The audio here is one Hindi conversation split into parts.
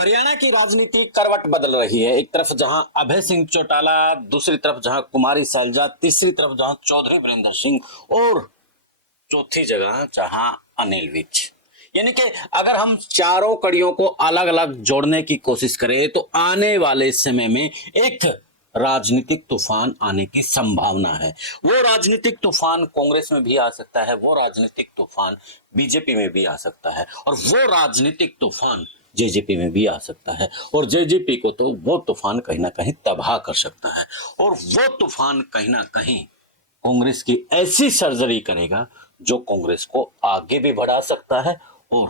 हरियाणा की राजनीति करवट बदल रही है। एक तरफ जहां अभय सिंह चौटाला, दूसरी तरफ जहां कुमारी सैलजा, तीसरी तरफ जहां चौधरी वीरेंद्र सिंह और चौथी जगह जहां अनिल विज। यानी कि अगर हम चारों कड़ियों को अलग अलग जोड़ने की कोशिश करें तो आने वाले समय में एक राजनीतिक तूफान आने की संभावना है। वो राजनीतिक तूफान कांग्रेस में भी आ सकता है, वो राजनीतिक तूफान बीजेपी में भी आ सकता है और वो राजनीतिक तूफान जेजेपी में भी आ सकता है। और जेजेपी को तो वो तूफान कहीं ना कहीं तबाह कर सकता है और वो तूफान कहीं ना कहीं कांग्रेस की ऐसी सर्जरी करेगा जो कांग्रेस को आगे भी बढ़ा सकता है और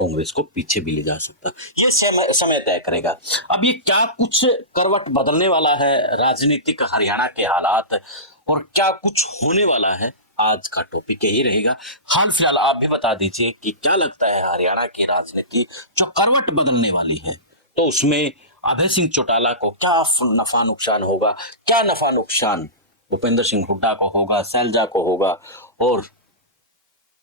कांग्रेस को पीछे भी ले जा सकता है। ये समय तय करेगा। अब ये क्या कुछ करवट बदलने वाला है राजनीतिक हरियाणा के हालात और क्या कुछ होने वाला है, आज का टॉपिक यही रहेगा। हाल फिलहाल आप भी बता दीजिए कि क्या लगता है हरियाणा की राजनीति जो करवट बदलने वाली है, तो उसमें अभय सिंह चौटाला को क्या नफा नुकसान होगा, क्या नफा नुकसान भूपेंद्र सिंह हुड्डा को होगा, सैलजा को होगा और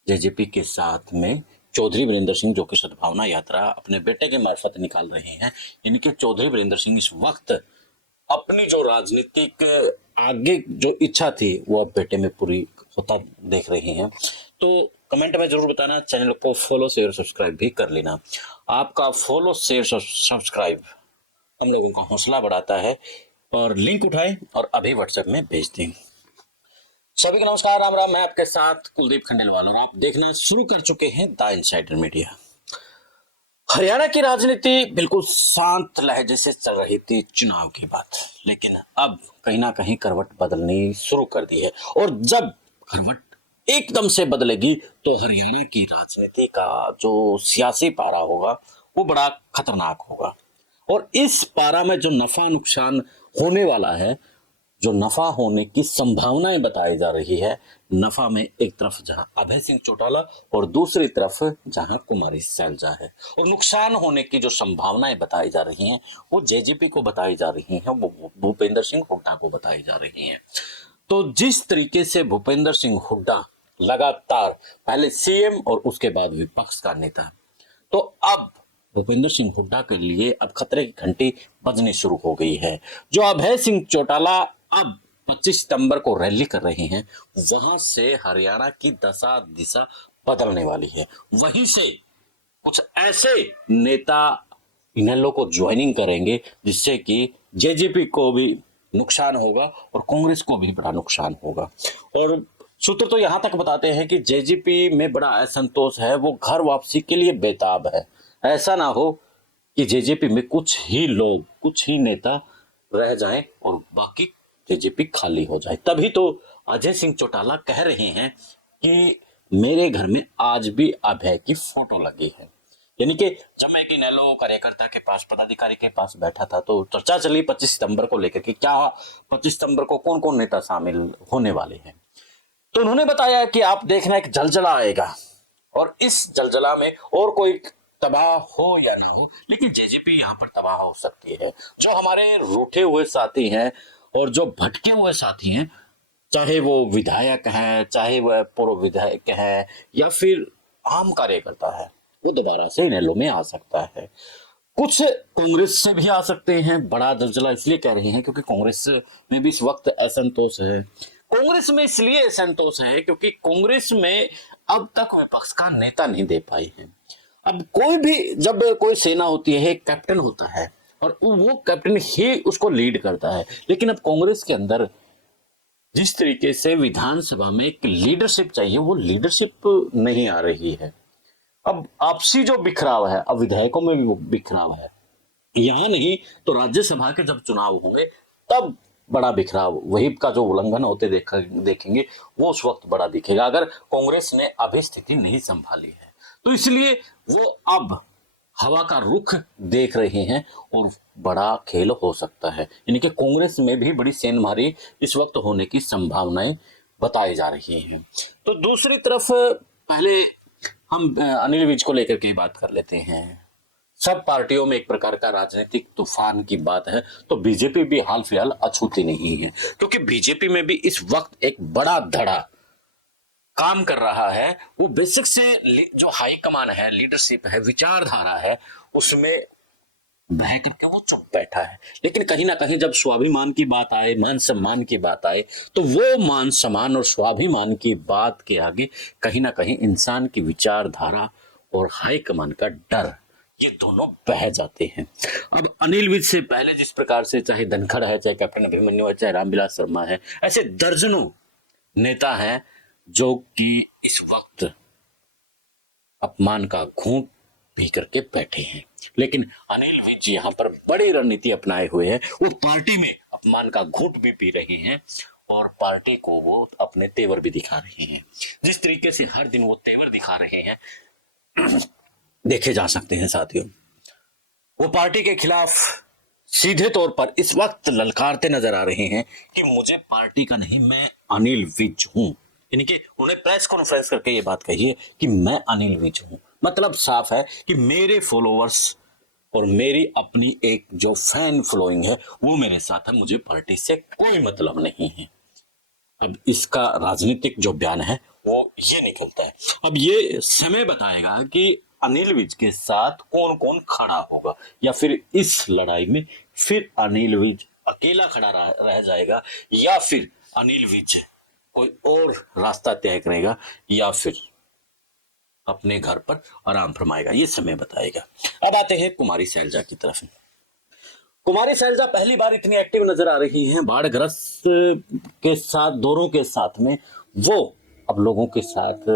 जेजेपी के साथ में चौधरी वीरेंद्र सिंह जो कि सद्भावना यात्रा अपने बेटे के मार्फत निकाल रहे हैं। इनके चौधरी वीरेंद्र सिंह इस वक्त अपनी जो राजनीतिक आगे जो इच्छा थी वो अब बेटे में पूरी होता देख रहे हैं। तो कमेंट में जरूर बताना, चैनल को फॉलो शेयर सब्सक्राइब भी कर लेना। आपका फॉलो शेयर सब्सक्राइब हम लोगों का हौसला बढ़ाता है और लिंक उठाएं और अभी व्हाट्सएप में भेज दें। सभी को नमस्कार, राम राम। मैं आपके साथ कुलदीप खंडेलवाल और आप देखना शुरू कर चुके हैं द इनसाइडर मीडिया। हरियाणा की राजनीति बिल्कुल शांत लहजे से चल रही थी चुनाव के बाद, लेकिन अब कहीं ना कहीं करवट बदलनी शुरू कर दी है और जब करवट एकदम से बदलेगी तो हरियाणा की राजनीति का जो सियासी पारा होगा वो बड़ा खतरनाक होगा। और इस पारा में जो नफा नुकसान होने वाला है, जो नफा होने की संभावनाएं बताई जा रही है, नफा में एक तरफ जहां अभय सिंह चौटाला और दूसरी तरफ जहां कुमारी सैलजा है, और नुकसान होने की जो संभावनाएं बताई जा रही हैं वो जेजेपी को बताई जा रही हैं, वो भूपेंद्र सिंह हुड्डा को बताई जा रही हैं। तो जिस तरीके से भूपेंद्र सिंह हुड्डा लगातार पहले सीएम और उसके बाद विपक्ष का नेता, तो अब भूपेंद्र सिंह हुड्डा के लिए अब खतरे की घंटी बजनी शुरू हो गई है। जो अभय सिंह चौटाला अब 25 सितंबर को रैली कर रहे हैं, वहां से हरियाणा की दशा दिशा बदलने वाली है। वहीं से कुछ ऐसे नेता इनेलो को ज्वाइनिंग करेंगे जिससे कि जेजेपी को भी नुकसान होगा और कांग्रेस को भी बड़ा नुकसान होगा। और सूत्र तो यहां तक बताते हैं कि जेजेपी में बड़ा असंतोष है, वो घर वापसी के लिए बेताब है। ऐसा ना हो कि जेजेपी में कुछ ही लोग, कुछ ही नेता रह जाएं और बाकी जेजेपी खाली हो जाए। तभी तो अजय सिंह चौटाला कह रहे हैं कि मेरे घर में आज भी अभय की फोटो लगी है। यानी कि जब मैं एक इनेलो कार्यकर्ता के पास, पदाधिकारी के पास बैठा था तो चर्चा चली 25 सितंबर को लेकर कि क्या 25 सितंबर को कौन कौन नेता शामिल होने वाले हैं। तो उन्होंने बताया कि आप देखना एक जलजला आएगा और इस जलजला में और कोई तबाह हो या ना हो, लेकिन जेजेपी यहाँ पर तबाह हो सकती है। जो हमारे रूठे हुए साथी हैं और जो भटके हुए साथी हैं, चाहे वो विधायक है, चाहे वह पूर्व विधायक है या फिर आम कार्यकर्ता है, वो दोबारा से इनेलो में आ सकता है। कुछ कांग्रेस से भी आ सकते हैं। बड़ा जलजला इसलिए कह रहे हैं क्योंकि कांग्रेस में भी इस वक्त असंतोष है। कांग्रेस में इसलिए असंतोष है क्योंकि कांग्रेस में अब तक विपक्ष का नेता नहीं दे पाए हैं। अब कोई भी, जब कोई सेना होती है, एक कैप्टन होता है और वो कैप्टन ही उसको लीड करता है, लेकिन अब कांग्रेस के अंदर जिस तरीके से विधानसभा में एक लीडरशिप चाहिए वो लीडरशिप नहीं आ रही है। अब आपसी जो बिखराव है, अब विधायकों में भी बिखराव है। यहां नहीं तो राज्यसभा के जब चुनाव होंगे तब बड़ा बिखराव, वही का जो उल्लंघन होते देखेंगे वो उस वक्त बड़ा दिखेगा, अगर कांग्रेस ने अभी स्थिति नहीं संभाली है। तो इसलिए वो अब हवा का रुख देख रहे हैं और बड़ा खेल हो सकता है। यानी कि कांग्रेस में भी बड़ी सेंधमारी इस वक्त होने की संभावनाएं बताई जा रही हैं। तो दूसरी तरफ पहले हम अनिल विज को लेकर के बात कर लेते हैं। सब पार्टियों में एक प्रकार का राजनीतिक तूफान की बात है, तो बीजेपी भी हाल फिलहाल अछूती नहीं है, क्योंकि बीजेपी में भी इस वक्त एक बड़ा धड़ा काम कर रहा है। वो बेसिक से जो हाई कमान है, लीडरशिप है, विचारधारा है, उसमें बह करके वो चुप बैठा है। लेकिन कहीं ना कहीं जब स्वाभिमान की बात आए, मान सम्मान की बात आए, तो वो मान सम्मान और स्वाभिमान की बात के आगे कहीं ना कहीं इंसान की विचारधारा और हाईकमान का डर, ये दोनों बह जाते हैं। अब अनिल विज से पहले जिस प्रकार से चाहे धनखड़ है, चाहे कैप्टन अभिमन्यु है, चाहे रामविलास शर्मा है, ऐसे दर्जनों नेता हैं जो कि इस वक्त अपमान का घूंट पी करके बैठे हैं। लेकिन अनिल विज यहाँ पर बड़ी रणनीति अपनाए हुए हैं। वो पार्टी में अपमान का घूंट भी पी रही हैं और पार्टी को वो अपने तेवर भी दिखा रहे हैं। जिस तरीके से हर दिन वो तेवर दिखा रहे हैं देखे जा सकते हैं साथियों। वो पार्टी के खिलाफ सीधे तौर पर इस वक्त ललकारते नजर आ रहे हैं कि मुझे पार्टी का नहीं, मैं अनिल विज हूं। यानी कि उन्हें प्रेस कॉन्फ्रेंस करके ये बात कही है कि मैं अनिल विज हूं। मतलब साफ है कि मेरे फॉलोअर्स और मेरी अपनी एक जो फैन फॉलोइंग है वो मेरे साथ है, मुझे पार्टी से कोई मतलब नहीं है। अब इसका राजनीतिक जो बयान है वो ये निकलता है। अब ये समय बताएगा कि अनिल विज के साथ कौन कौन खड़ा होगा, या फिर इस लड़ाई में फिर अनिल विज अकेला खड़ा रह जाएगा, या फिर अनिल विज कोई और रास्ता तय करेगा, या फिर अपने घर पर आराम फरमाएगा। ये समय बताएगा। अब आते हैं कुमारी शैलजा की तरफ। कुमारी शैलजा पहली बार इतनी एक्टिव नजर आ रही हैं बाढ़ग्रस्त के साथ, दौरों के साथ में। वो अब लोगों के साथ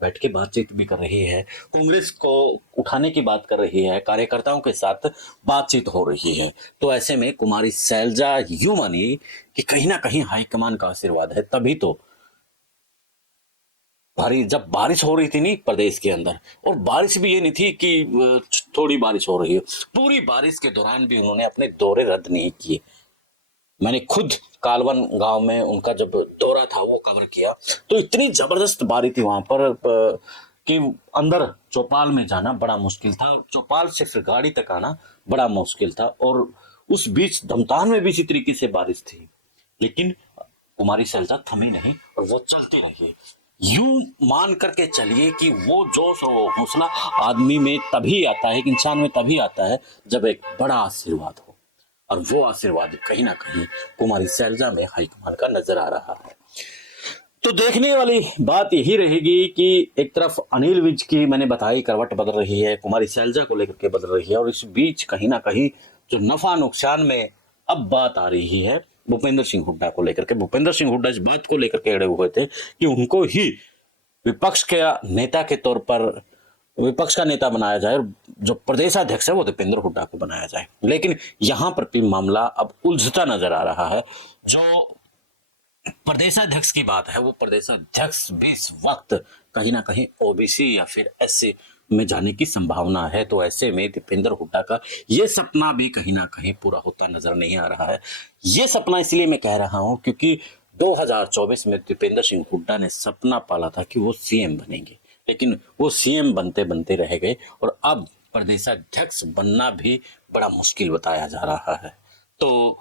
बैठ के बातचीत भी कर रही है, कांग्रेस को उठाने की बात कर रही है, कार्यकर्ताओं के साथ बातचीत हो रही है। तो ऐसे में कुमारी शैलजा यूं मानिए कि कहीं ना कहीं हाईकमान का आशीर्वाद है। तभी तो भारी जब बारिश हो रही थी नहीं प्रदेश के अंदर, और बारिश भी ये नहीं थी कि थोड़ी बारिश हो रही है, पूरी बारिश के दौरान भी उन्होंने अपने दौरे रद्द नहीं किए। मैंने खुद कालवन गांव में उनका जब दौरा था वो कवर किया, तो इतनी जबरदस्त बारिश थी वहां पर कि अंदर चौपाल में जाना बड़ा मुश्किल था, और चौपाल से फिर गाड़ी तक आना बड़ा मुश्किल था। और उस बीच धमतान में भी इसी तरीके से बारिश थी, लेकिन कुमारी शैलजा थमी नहीं और वो चलती रही। यूं मान करके चलिए कि वो जोश और वो हौसला आदमी में तभी आता है, एक इंसान में तभी आता है जब एक बड़ा आशीर्वाद हो, और वो आशीर्वाद कहीं ना कहीं कुमारी शैलजा में हाईकमान का नजर आ रहा है। तो देखने वाली बात यही रहेगी कि एक तरफ अनिल विज की मैंने बताई करवट बदल रही है, कुमारी शैलजा को लेकर के बदल रही है, और इस बीच कहीं ना कहीं जो नफा नुकसान में अब बात आ रही है भूपेंद्र सिंह हुड्डा को लेकर के। भूपेंद्र सिंह हुड्डा इस बात को लेकर के अड़े हुए थे कि उनको ही विपक्ष के नेता के तौर पर विपक्ष का नेता बनाया जाए, और जो प्रदेशाध्यक्ष है वो दीपेंद्र हुड्डा को बनाया जाए। लेकिन यहां पर भी मामला अब उलझता नजर आ रहा है। जो प्रदेशाध्यक्ष की बात है वो प्रदेशाध्यक्ष भी इस वक्त कहीं ना कहीं ओबीसी या फिर एससी में जाने की संभावना है। तो ऐसे में दीपेंद्र हुड्डा का ये सपना भी कहीं ना कहीं पूरा होता नजर नहीं आ रहा है। ये सपना इसलिए मैं कह रहा हूं क्योंकि 2024 में दीपेंद्र सिंह हुड्डा ने सपना पाला था कि वो सीएम बनेंगे, लेकिन वो सीएम बनते बनते रह गए, और अब प्रदेशाध्यक्ष बनना भी बड़ा मुश्किल बताया जा रहा है। तो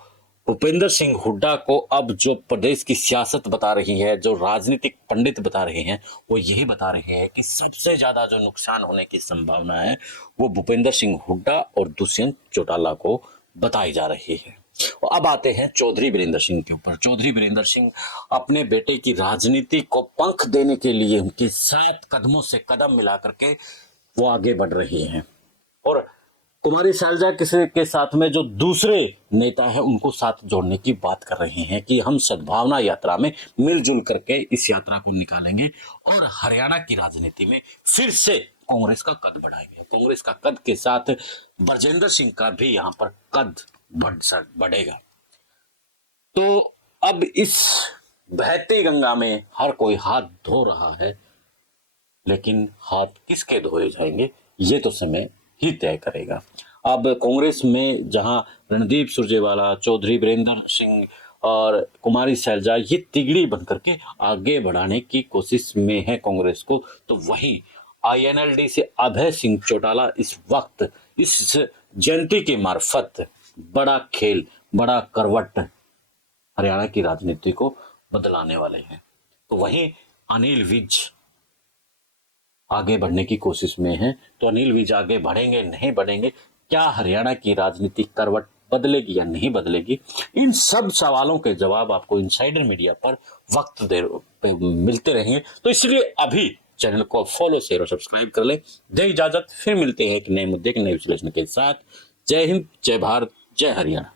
भूपेंद्र सिंह हुड्डा को अब जो प्रदेश की सियासत बता रही है, जो राजनीतिक पंडित बता रहे हैं, वो यही बता रहे हैं कि सबसे ज्यादा जो नुकसान होने की संभावना है वो भूपेंद्र सिंह हुड्डा और दुष्यंत चौटाला को बताई जा रही है। अब आते हैं चौधरी वीरेंद्र सिंह के ऊपर। चौधरी वीरेंद्र सिंह अपने बेटे की राजनीति को पंख देने के लिए उनके 7 कदमों से कदम मिला करके वो आगे बढ़ रही हैं, और कुमारी शैलजा के साथ में जो दूसरे नेता हैं उनको साथ जोड़ने की बात कर रहे हैं कि हम सद्भावना यात्रा में मिलजुल करके इस यात्रा को निकालेंगे और हरियाणा की राजनीति में फिर से कांग्रेस का कद बढ़ाएंगे। कांग्रेस का कद के साथ ब्रजेंद्र सिंह का भी यहाँ पर कद बढ़ेगा। तो अब इस बहती गंगा में हर कोई हाथ धो रहा है, लेकिन हाथ किसके धोए जाएंगे ये तो समय ही तय करेगा। अब कांग्रेस में जहां रणदीप सुरजेवाला, चौधरी वीरेंद्र सिंह और कुमारी शैलजा ये तिगड़ी बनकर के आगे बढ़ाने की कोशिश में है कांग्रेस को, तो वहीं आईएनएलडी से अभय सिंह चौटाला इस वक्त इस जयंती के मार्फत बड़ा खेल, बड़ा करवट हरियाणा की राजनीति को बदलाने वाले हैं। तो वहीं अनिल विज आगे बढ़ने की कोशिश में है। तो अनिल विज आगे बढ़ेंगे नहीं बढ़ेंगे क्या हरियाणा की राजनीतिक करवट बदलेगी या नहीं बदलेगी, इन सब सवालों के जवाब आपको इनसाइडर मीडिया पर वक्त देर पे मिलते रहेंगे। तो इसलिए अभी चैनल को फॉलो, शेयर और सब्सक्राइब कर ले। दे इजाजत, फिर मिलते हैं एक नए मुद्दे के नए विश्लेषण के साथ। जय हिंद, जय भारत, जय हरियाणा।